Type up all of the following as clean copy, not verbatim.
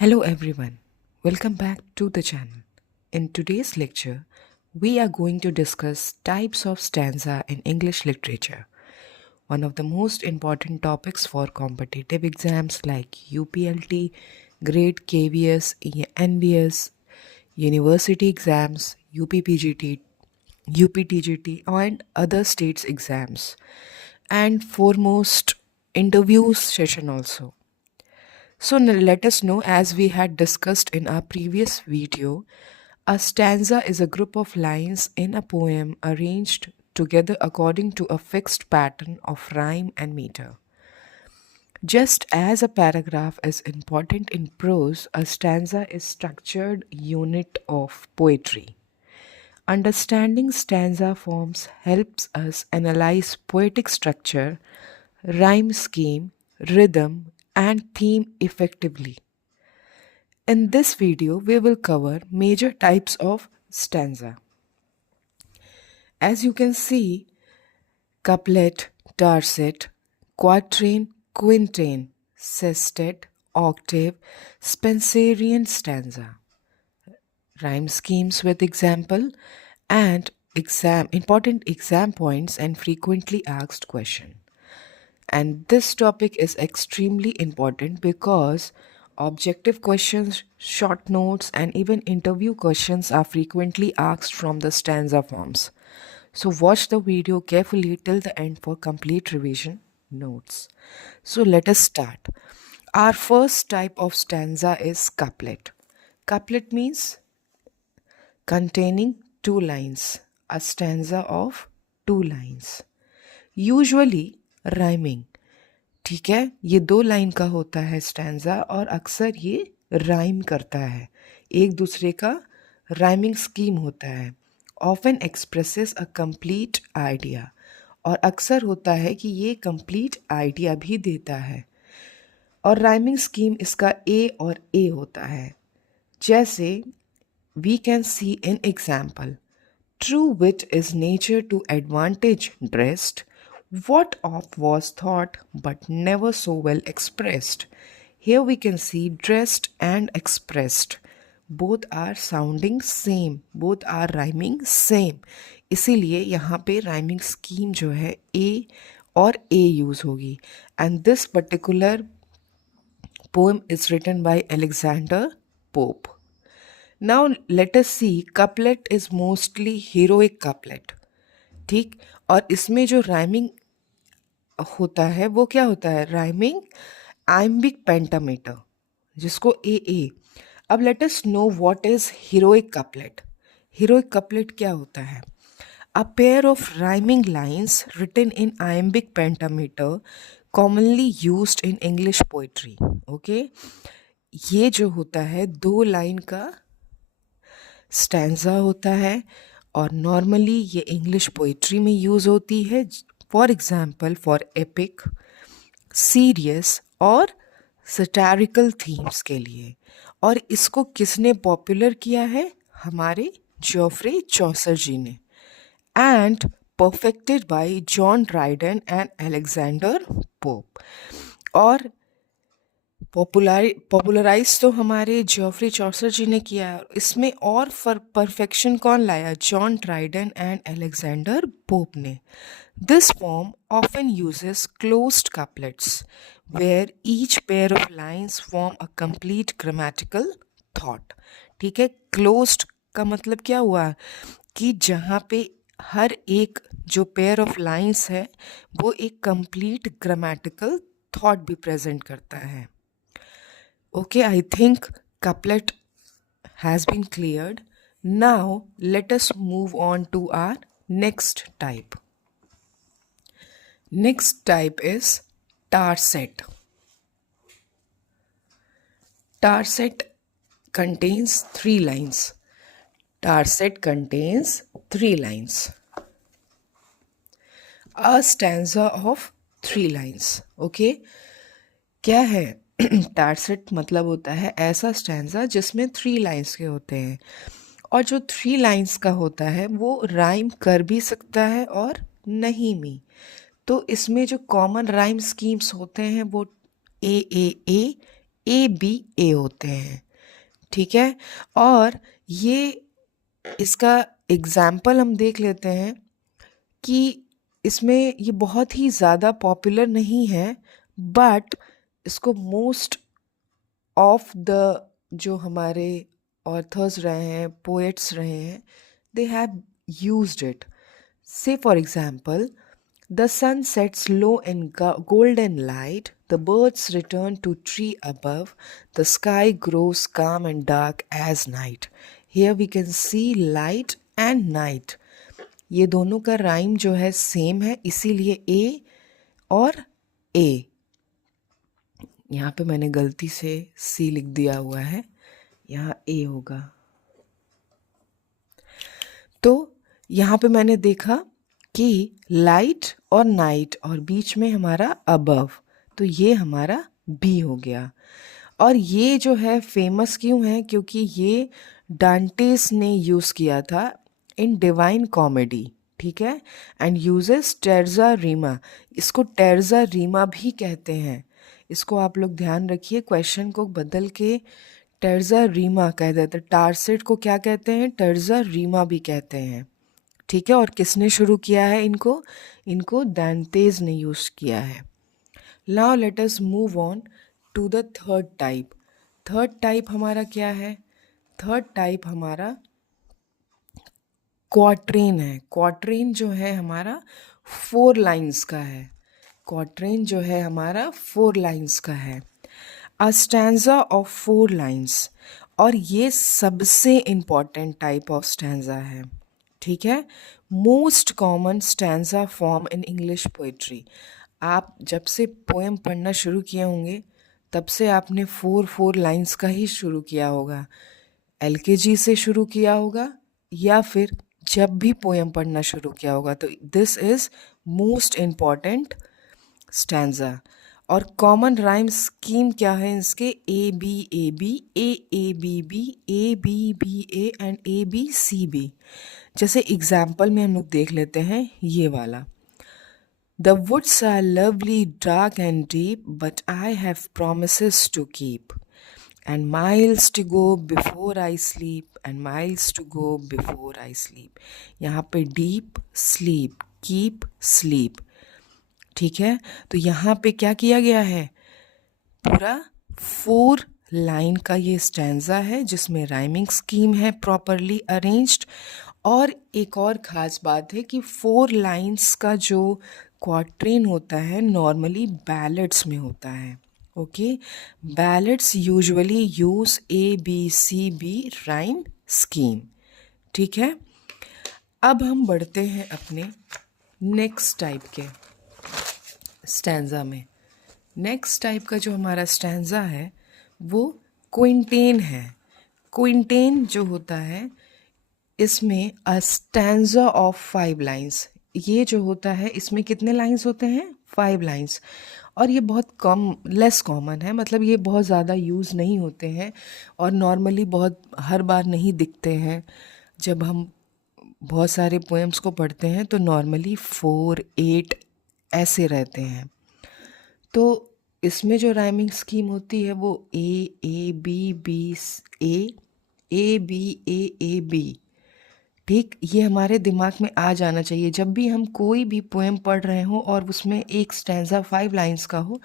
Hello everyone, welcome back to the channel. In today's lecture, we are going to discuss types of stanza in English literature, one of the most important topics for competitive exams like UPLT, Grade KVS, NVS, university exams, UPPGT, UPTGT, and other states exams, and foremost interview session also. So let us know, as we had discussed in our previous video, a stanza is a group of lines in a poem arranged together according to a fixed pattern of rhyme and meter. Just as a paragraph is important in prose, a stanza is structured unit of poetry. Understanding stanza forms helps us analyze poetic structure, rhyme scheme, rhythm, and theme effectively. In this video, we will cover major types of stanza. As you can see, couplet, tercet, quatrain, quintain, sestet, octave, Spenserian stanza, rhyme schemes with example, and important exam points and frequently asked question. And this topic is extremely important because objective questions, short notes, and even interview questions are frequently asked from the stanza forms. So, watch the video carefully till the end for complete revision notes. So, let us start. Our first type of stanza is couplet. Couplet means containing two lines, a stanza of two lines. Usually rhyming. ठीक है, ये दो line का होता है stanza और अक्सर ये राइम करता है, एक दूसरे का राइमिंग स्कीम होता है. Often expresses a complete idea, और अक्सर होता है कि ये कंप्लीट आइडिया भी देता है. और राइमिंग स्कीम इसका ए और ए होता है. जैसे we can see in example, true wit is nature to advantage dressed. What of was thought but never so well expressed. Here we can see dressed and expressed. Both are sounding same. Both are rhyming same. इसीलिए यहाँ पे rhyming scheme जो है A और A use होगी. And this particular poem is written by Alexander Pope. Now let us see, couplet is mostly heroic couplet. ठीक, और इसमें जो राइमिंग होता है वो क्या होता है, राइमिंग आइम्बिक पेंटामीटर, जिसको ए. अब let us know what is heroic couplet. Heroic couplet क्या होता है? A pair of rhyming lines written in iambic pentameter commonly used in English poetry. Okay, ये जो होता है दो लाइन का स्टैंजा होता है और नॉर्मली ये इंग्लिश पोइट्री में यूज़ होती है. For example, for epic, serious और सटारिकल थीम्स के लिए. और इसको किसने पॉपुलर किया है? हमारे जोफ्रे चौसर जी ने. And perfected bye John Dryden and Alexander pope. और पॉपुलराइज तो हमारे जोफ्री चौसर जी ने किया है. इसमें और परफेक्शन कौन लाया? John Dryden and Alexander Pope ने. This form often uses closed couplets where each pair of lines form a complete grammatical thought. ठीक है, क्लोज्ड का मतलब क्या हुआ कि जहाँ पे हर एक जो पेयर ऑफ लाइंस है वो एक कंप्लीट ग्रामेटिकल थॉट भी प्रेजेंट करता है. Okay, I think couplet has been cleared. Now let us move on to our next type. Next type is tercet. Tercet contains three lines. Tercet contains three lines. A stanza of three lines. Okay, क्या है? टारसेट मतलब होता है ऐसा stanza जिसमें three lines के होते हैं, और जो थ्री लाइंस का होता है वो राइम कर भी सकता है और नहीं भी. तो इसमें जो कॉमन राइम स्कीम्स होते हैं वो ए ए ए ए बी ए होते हैं, ठीक है। और ये इसका एग्जाम्पल हम देख लेते हैं कि इसमें ये बहुत ही ज़्यादा पॉपुलर नहीं है, बट इसको मोस्ट ऑफ द जो हमारे ऑथर्स रहे हैं, पोएट्स रहे हैं, दे हैव यूज्ड इट। से for example, the sun sets low in golden light, the birds return to tree above, the sky grows calm and dark as night. Here we can see light and night. ये दोनों का rhyme जो है same है, इसीलिए ए और ए। यहाँ पे मैंने गलती से सी लिख दिया हुआ है, यहाँ ए होगा। तो यहाँ पे मैंने देखा कि लाइट और नाइट और बीच में हमारा अबव, तो ये हमारा बी हो गया। और ये जो है फेमस क्यों है, क्योंकि ये डांटेस ने यूज़ किया था इन डिवाइन कॉमेडी, ठीक है। एंड यूजेस टेर्जा रीमा, इसको टेर्जा रीमा भी कहते हैं। इसको आप लोग ध्यान रखिए, क्वेश्चन को बदल के टेर्जा रीमा कह देते हैं। टारसेट को क्या कहते हैं, टेर्जा रीमा भी कहते हैं, ठीक है। और किसने शुरू किया है इनको, इनको डांटेज ने यूज किया है। Now let us move on to the third type. Third type हमारा क्या है, थर्ड टाइप हमारा क्वाट्रेन है। क्वाट्रेन जो है हमारा 4 लाइन्स का है। क्वाट्रेन जो है हमारा 4 लाइन्स का है। अ स्टैंजा ऑफ 4 लाइन्स, और ये सबसे इम्पॉर्टेंट टाइप ऑफ स्टैंजा है, ठीक है। Most common stanza form in English poetry. आप जब से पोएम पढ़ना शुरू किए होंगे तब से आपने 4 लाइन्स का ही शुरू किया होगा। एलकेजी से शुरू किया होगा या फिर जब भी पोएम पढ़ना शुरू किया होगा। तो this is most important stanza. और कॉमन राइम स्कीम क्या है इसके, A B A B B, A B B A and A B C B. जैसे एग्जाम्पल में हम लोग देख लेते हैं ये वाला। The woods are lovely, dark and deep, but I have promises to keep, and miles to go before I sleep, and miles to go before I sleep. यहाँ पे deep, sleep, keep, sleep, ठीक है। तो यहाँ पे क्या किया गया है, पूरा 4 लाइन का ये स्टैंजा है जिसमें राइमिंग स्कीम है प्रॉपरली अरेंज्ड। और एक और ख़ास बात है कि 4 लाइन्स का जो क्वाट्रेन होता है नॉर्मली बैलेड्स में होता है, okay. Ballads usually use A B C B rhyme scheme, ठीक है। अब हम बढ़ते हैं अपने नेक्स्ट टाइप के स्टैंजा में। नेक्स्ट टाइप का जो हमारा स्टैंजा है वो क्विंटेन है। क्विंटेन जो होता है इसमें अ स्टैंजा ऑफ 5 लाइन्स, ये जो होता है इसमें कितने लाइन्स होते हैं, 5 लाइन्स। और ये बहुत कम, लेस कॉमन है, मतलब ये बहुत ज़्यादा यूज़ नहीं होते हैं और नॉर्मली बहुत हर बार नहीं दिखते हैं। जब हम बहुत सारे पोएम्स को पढ़ते हैं तो नॉर्मली 4, 8 ऐसे रहते हैं। तो इसमें जो राइमिंग स्कीम होती है वो A B B, A B A B, ठीक। ये हमारे दिमाग में आ जाना चाहिए जब भी हम कोई भी पोएम पढ़ रहे हों और उसमें एक स्टैंजा 5 लाइन्स का हो,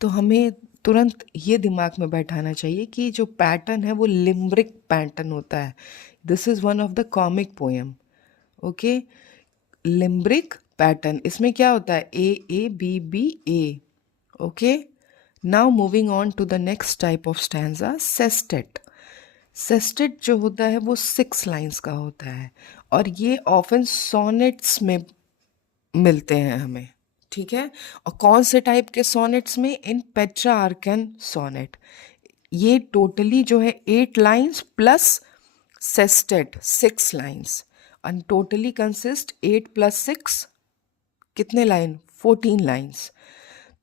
तो हमें तुरंत ये दिमाग में बैठाना चाहिए कि जो पैटर्न है वो लिम्ब्रिक पैटर्न होता है। This is one of the comic poem, okay. Limerick pattern, इसमें क्या होता है, A B B A, okay. Now moving on to the next type of stanza, sestet. Sestet जो होता है वो 6 लाइन्स का होता है और ये ऑफन सोनेट्स में मिलते हैं हमें, ठीक है। और कौन से टाइप के सोनेट्स में, इन पेट्रार्कन सोनेट। ये टोटली जो है 8 lines plus sestet 6 lines, and totally consist 8 plus 6 कितने लाइन, 14 लाइन्स।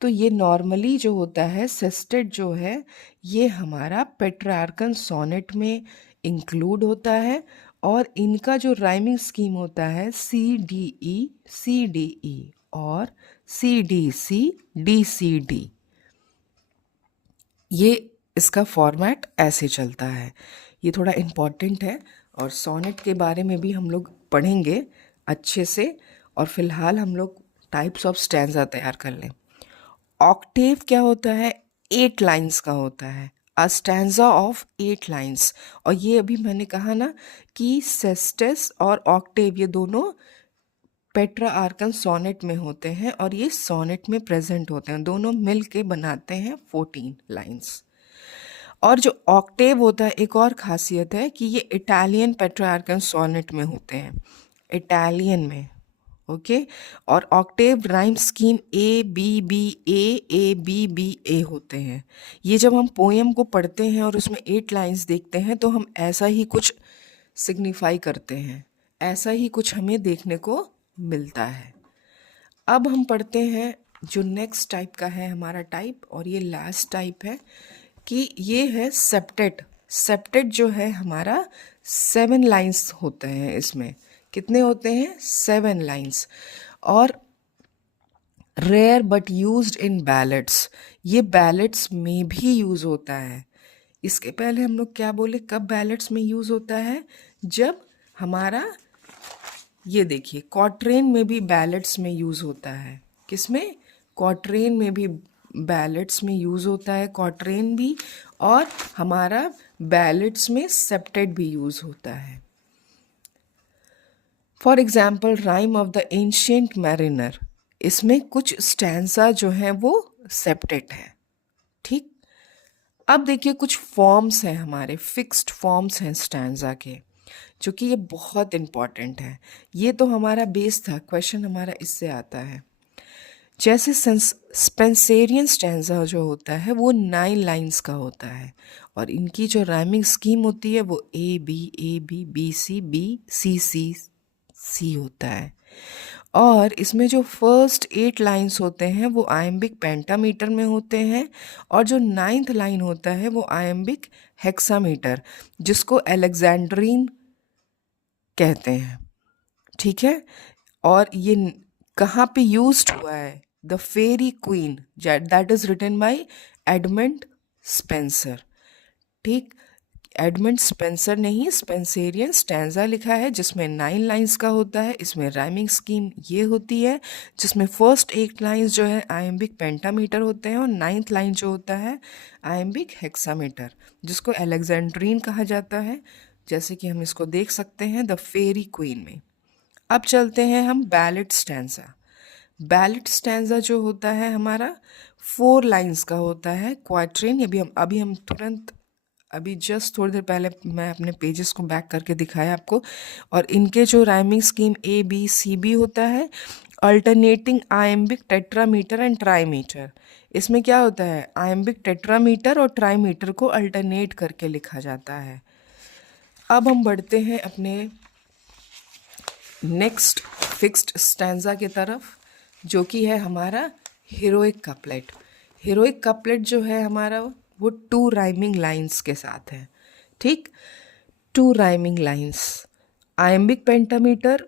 तो ये नॉर्मली जो होता है सेस्टेट जो है ये हमारा पेट्रार्कन सोनेट में इंक्लूड होता है और इनका जो राइमिंग स्कीम होता है सी डी ई और C D C D C D. ये इसका फॉर्मेट ऐसे चलता है। ये थोड़ा इम्पॉर्टेंट है और सोनेट के बारे में भी हम लोग पढ़ेंगे अच्छे से। और फिलहाल हम लोग टाइप्स ऑफ स्टैंजा तैयार कर लें। ऑक्टेव क्या होता है? 8 लाइंस का होता है। अ स्टैंजा ऑफ 8 लाइंस। और ये अभी मैंने कहा ना कि सेस्टेस और ऑक्टेव ये दोनों पेट्राआर्कन सोनेट में होते हैं और ये सोनेट में प्रेजेंट होते हैं। दोनों मिल के बनाते हैं 14 लाइंस। और जो ऑक्टेव होता है, एक और खासियत है कि ये इटालियन पेट्रार्कन सोनेट में होते हैं, इटालियन में। ओके। और octave rhyme scheme A B B A होते हैं। ये जब हम पोएम को पढ़ते हैं और उसमें 8 लाइंस देखते हैं तो हम ऐसा ही कुछ सिग्निफाई करते हैं, ऐसा ही कुछ हमें देखने को मिलता है। अब हम पढ़ते हैं जो नेक्स्ट टाइप का है हमारा टाइप, और ये लास्ट टाइप है कि ये है सेप्टेट। सेप्टेट जो है हमारा 7 लाइंस होते हैं। इसमें कितने होते हैं? 7 लाइंस। और rare but used in ballads. ये बैलेट्स में भी यूज होता है। इसके पहले हम लोग क्या बोले, कब बैलेट्स में यूज होता है? जब हमारा ये देखिए क्वाट्रेन में भी बैलेट्स में यूज होता है। किसमें? क्वाट्रेन में भी बैलेट्स में यूज होता है, क्वाट्रेन भी। और हमारा बैलेट्स में सेप्टेट भी यूज होता है। For example rhyme of the ancient mariner, इसमें कुछ स्टैंजा जो है वो सेप्टेट है। ठीक। अब देखिए कुछ फॉर्म्स हैं हमारे, फिक्स्ड फॉर्म्स हैं स्टैंजा के, जो कि ये बहुत इम्पॉर्टेंट है। ये तो हमारा बेस था, क्वेश्चन हमारा इससे आता है। जैसे स्पेंसेरियन स्टैंजा जो होता है वो 9 लाइंस का होता है और इनकी जो राइमिंग स्कीम होती है वो ए बी सी सी होता है। और इसमें जो फर्स्ट 8 लाइंस होते हैं वो आयम्बिक पेंटामीटर में होते हैं और जो 9th लाइन होता है वो आयम्बिक हेक्सामीटर, जिसको अलेक्जेंड्रीन कहते हैं। ठीक है। और ये कहाँ पे यूज्ड हुआ है? The fairy queen, that is written by Edmund Spenser. ठीक। एडमंड स्पेंसर ने ही स्पेंसेरियन स्टैंजा लिखा है, जिसमें 9 लाइंस का होता है। इसमें राइमिंग स्कीम ये होती है जिसमें फर्स्ट 8 लाइंस जो है आयम्बिक पेंटामीटर होते हैं और 9th लाइन जो होता है आयम्बिक हेक्सामीटर, जिसको अलेक्जेंड्रीन कहा जाता है, जैसे कि हम इसको देख सकते हैं द फेरी क्वीन में। अब चलते हैं हम बैलेट स्टैंजा। बैलेट स्टैंजा जो होता है हमारा 4 लाइंस का होता है, क्वाट्रेन। ये भी हम तुरंत अभी जस्ट थोड़ी देर पहले मैं अपने पेजेस को बैक करके दिखाया आपको। और इनके जो rhyming scheme A B C B होता है, अल्टरनेटिंग आयम्बिक टेट्रामीटर एंड ट्राईमीटर। इसमें क्या होता है? आयम्बिक टेट्रामीटर और ट्राईमीटर को अल्टरनेट करके लिखा जाता है। अब हम बढ़ते हैं अपने नेक्स्ट फिक्स्ड स्टैंजा की तरफ, जो कि है हमारा हीरोइक कपलेट। हीरोइक कपलेट जो है हमारा वो 2 राइमिंग लाइंस के साथ है। ठीक। 2 राइमिंग लाइंस, आयम्बिक पेंटामीटर।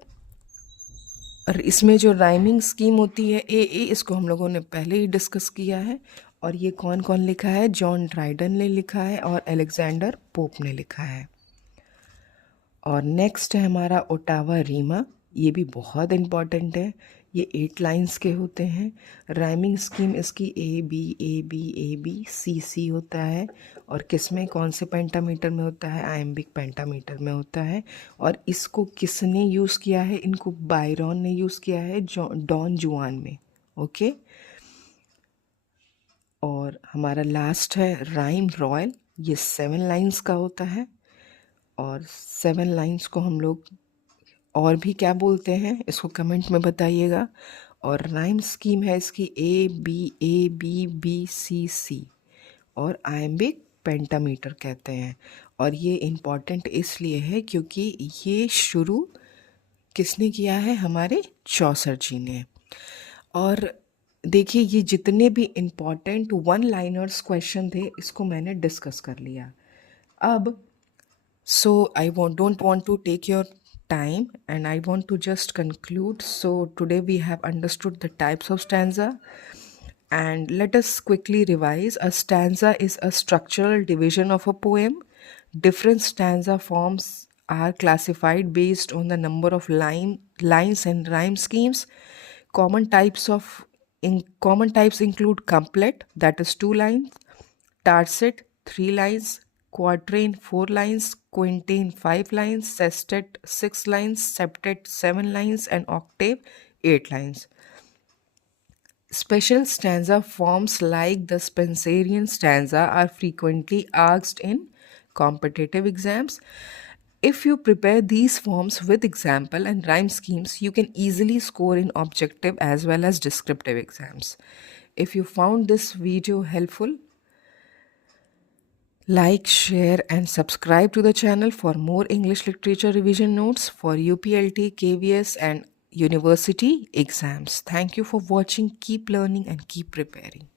और इसमें जो राइमिंग स्कीम होती है ए, इसको हम लोगों ने पहले ही डिस्कस किया है। और ये कौन कौन लिखा है? जॉन ड्राइडन ने लिखा है और अलेक्जेंडर पोप ने लिखा है। और नेक्स्ट है हमारा ओटावा रीमा। ये भी बहुत इम्पॉर्टेंट है। ये 8 लाइंस के होते हैं। राइमिंग स्कीम इसकी ए बी सी होता है। और किस में, कौन से पेंटामीटर में होता है? आयम्बिक पेंटामीटर में होता है। और इसको किसने यूज़ किया है? इनको बायरॉन ने यूज़ किया है डॉन जुआन में। ओके। और हमारा लास्ट है राइम रॉयल। ये 7 लाइंस का होता है और 7 लाइंस को हम लोग और भी क्या बोलते हैं इसको कमेंट में बताइएगा। और राइम स्कीम है इसकी ए बी सी और आयम्बिक पेंटामीटर कहते हैं। और ये इम्पॉर्टेंट इसलिए है क्योंकि ये शुरू किसने किया है? हमारे चौसर जी ने। और देखिए ये जितने भी इम्पॉर्टेंट 1 लाइनर्स क्वेश्चन थे इसको मैंने डिस्कस कर लिया। अब so don't want to take your time and I want to just conclude. So today we have understood the types of stanza, And let us quickly revise. A stanza is a structural division of a poem. Different stanza forms are classified based on the number of lines and rhyme schemes. Common types include couplet, that is 2 lines, tercet, 3 lines, quatrain, 4 lines, quintain, 5 lines, sestet, 6 lines, septet, 7 lines, and octave, 8 lines. Special stanza forms like the Spenserian stanza are frequently asked in competitive exams. If you prepare these forms with example and rhyme schemes, you can easily score in objective as well as descriptive exams. If you found this video helpful, like, share, and subscribe to the channel for more English literature revision notes for UPLT, KVS, and university exams. Thank you for watching. Keep learning and keep preparing.